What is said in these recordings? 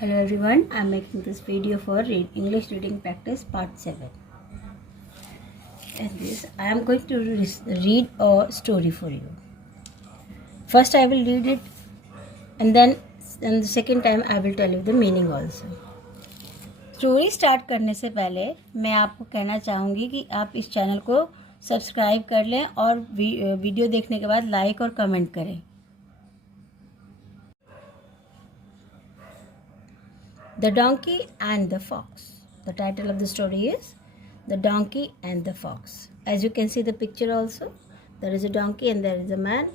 Hello everyone, I am making this video for English reading practice part 7. And this I am going to read a story for you. First I will read it and then the second time I will tell you the meaning also. Story start करने से पहले मैं आपको कहना चाहूँगी कि आप इस चैनल को सब्सक्राइब कर लें और वीडियो देखने के बाद लाइक और कमेंट करें. The Donkey and the Fox. The title of the story is The Donkey and the Fox. As you can see the picture also, there is a donkey and there is a man.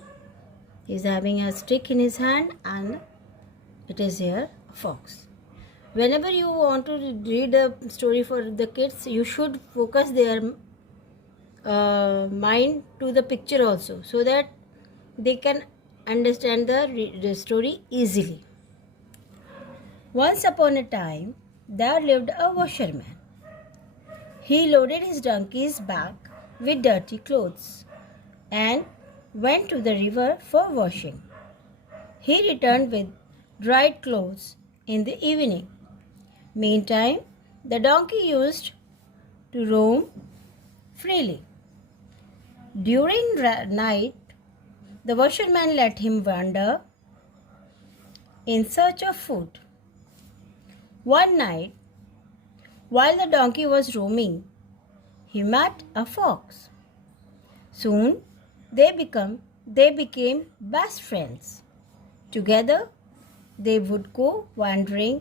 He is having a stick in his hand and it is here a fox. Whenever you want to read a story for the kids, you should focus their mind to the picture also so that they can understand the story easily. Once upon a time, there lived a washerman. He loaded his donkey's back with dirty clothes and went to the river for washing. He returned with dried clothes in the evening. Meantime, the donkey used to roam freely. During night, the washerman let him wander in search of food. One night, while the donkey was roaming, he met a fox. Soon, they became best friends. Together, they would go wandering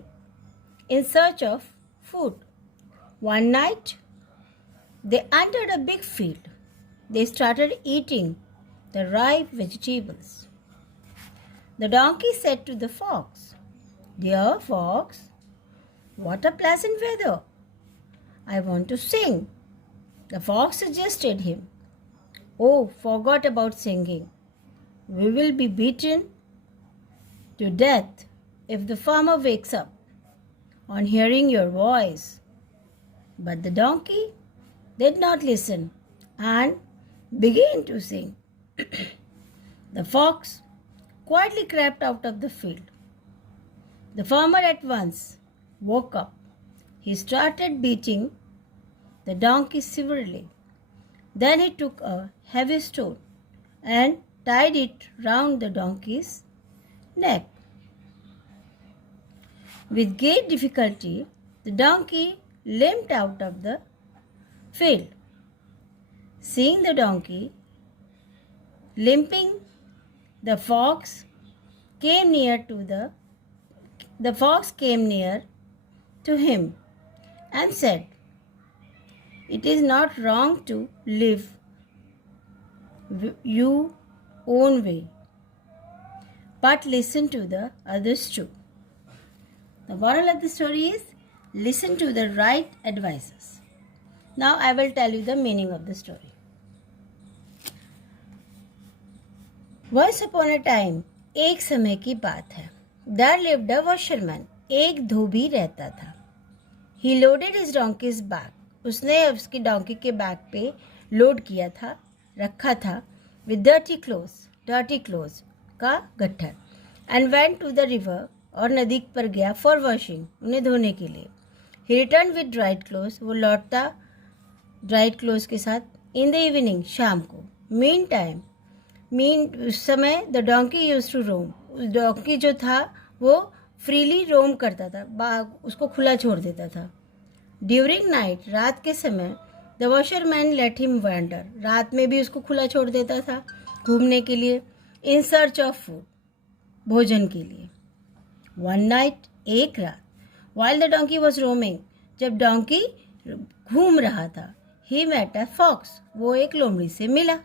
in search of food. One night, they entered a big field. They started eating the ripe vegetables. The donkey said to the fox, "Dear fox, what a pleasant weather! I want to sing." The fox suggested him, "Oh, forgot about singing. We will be beaten to death if the farmer wakes up on hearing your voice." But the donkey did not listen and began to sing. The fox quietly crept out of the field. The farmer at once woke up. He started beating the donkey severely. Then he took a heavy stone and tied it round the donkey's neck. With great difficulty, the donkey limped out of the field. Seeing the donkey limping, the fox came near to him and said, "It is not wrong to live your own way, but listen to the others too." The moral of the story is, listen to the right advices. Now I will tell you the meaning of the story. Once upon a time, एक समय की बात है. There lived a washerman. एक धोबी रहता था. He loaded his donkey's back. उसने उसकी डोंकी के बैक पे लोड किया था, रखा था, with dirty clothes का गट्ठर, and went to the river और नदी पर गया for washing, उन्हें धोने के लिए. He returned with dried clothes. वो लौटता dried clothes के साथ in the evening, शाम को. उस समय the donkey used to roam. Donkey जो था वो फ्रीली रोम करता था, उसको खुला छोड़ देता था. ड्यूरिंग नाइट, रात के समय, the washerman let him wander, रात में भी उसको खुला छोड़ देता था घूमने के लिए. इन सर्च ऑफ फूड, भोजन के लिए. वन नाइट, एक रात, while the donkey was roaming, जब डोंकी घूम रहा था, ही मेट अ फॉक्स, वो एक लोमड़ी से मिला.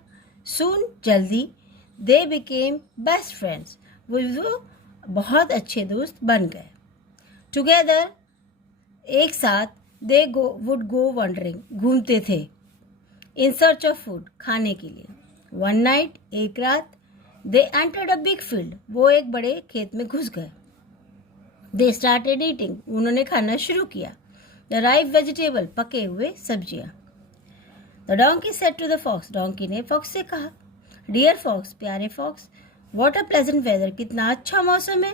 सून, जल्दी, दे बिकेम बेस्ट फ्रेंड्स, वो बहुत अच्छे दोस्त बन गए. टुगेदर, एक साथ, दे वुड गो वंडरिंग, घूमते थे. इन सर्च ऑफ फूड, खाने के लिए. वन नाइट, एक रात, they entered a big field, वो एक बड़े खेत में घुस गए. दे स्टार्टेड ईटिंग, उन्होंने खाना शुरू किया. द राइप वेजिटेबल, पके हुए सब्जियां. The donkey said to the fox, donkey ने फॉक्स से कहा, "डियर फॉक्स, प्यारे fox, what a pleasant weather, कितना अच्छा मौसम है.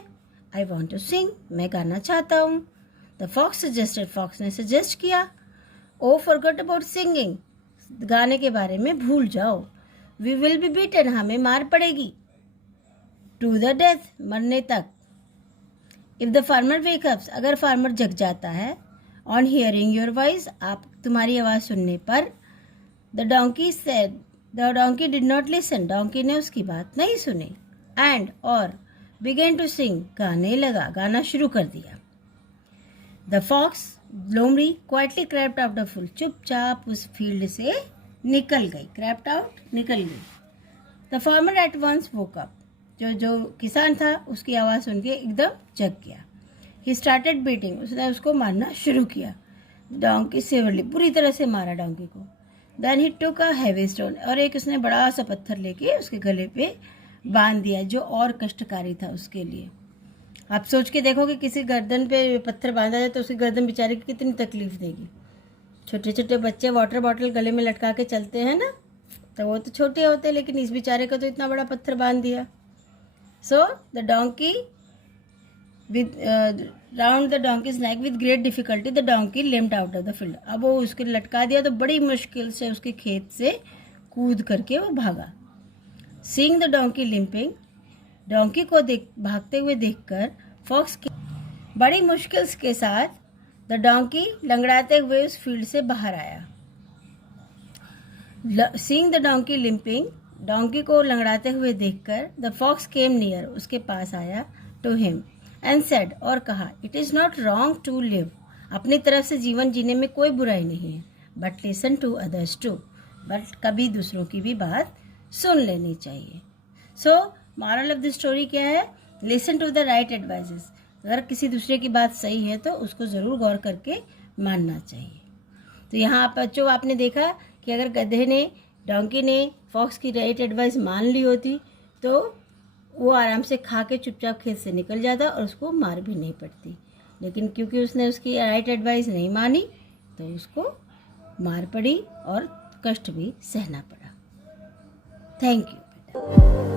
I want to sing. मैं गाना चाहता हूँ. The fox suggested. Fox ने suggest किया. Oh, forgot about singing. गाने के बारे में भूल जाओ. We will be beaten. हमें मार पड़ेगी. To the death. मरने तक. If the farmer wakes up. अगर farmer जग जाता है. On hearing your voice. आप तुम्हारी आवाज़ सुनने पर. The donkey said. The donkey did not listen. Donkey ने उसकी बात नहीं सुनी. And और began to sing. गाने लगा. गाना शुरू कर दिया. The fox लोमड़ी quietly crept out the field. चुपचाप उस फील्ड से निकल गई. crept out निकल गई. The farmer at once woke up. जो किसान था उसकी आवाज़ सुन के एकदम जग गया. He started beating. उसने उसको मारना शुरू किया. Donkey severely. पूरी तरह से मारा डोंकी को. Then he took a heavy stone. और एक उसने बड़ा सा पत्थर लेके उसके गले पे बांध दिया जो और कष्टकारी था उसके लिए. आप सोच के देखो कि किसी गर्दन पे पत्थर बांधा जाए तो उसकी गर्दन बेचारे की कितनी तकलीफ देगी. छोटे छोटे बच्चे वाटर बॉटल गले में लटका के चलते हैं ना, तो वो तो छोटे होते हैं, लेकिन इस बेचारे को तो इतना बड़ा पत्थर बांध दिया. So the donkey round the donkey's neck with great difficulty the donkey limped out of the field. अब वो उसके लटका दिया तो बड़ी मुश्किल से उसके खेत से कूद करके वो भागा. Seeing the donkey limping. Donkey को भागते हुए देखकर फॉक्स बड़ी मुश्किल के साथ द डोंकी लंगड़ाते हुए उस फील्ड से बाहर आया. Seeing the donkey limping. Donkey को लंगड़ाते हुए देखकर द फॉक्स केम नियर. उसके पास आया. To him and said. और कहा. It is not wrong to live. अपनी तरफ से जीवन जीने में कोई बुराई नहीं है. But listen to others too. But कभी दूसरों की भी बात सुन लेनी चाहिए. So moral of the story क्या है? Listen to the right advices. अगर किसी दूसरे की बात सही है तो उसको ज़रूर गौर करके मानना चाहिए. तो यहाँ बच्चों आपने देखा कि अगर गधे ने डोंकी ने फॉक्स की राइट एडवाइस मान ली होती तो वो आराम से खा के चुपचाप खेत से निकल जाता और उसको मार भी नहीं पड़ती. लेकिन क्योंकि उसने उसकी राइट एडवाइस नहीं मानी तो उसको मार पड़ी और कष्ट भी सहना पड़ा. Thank you.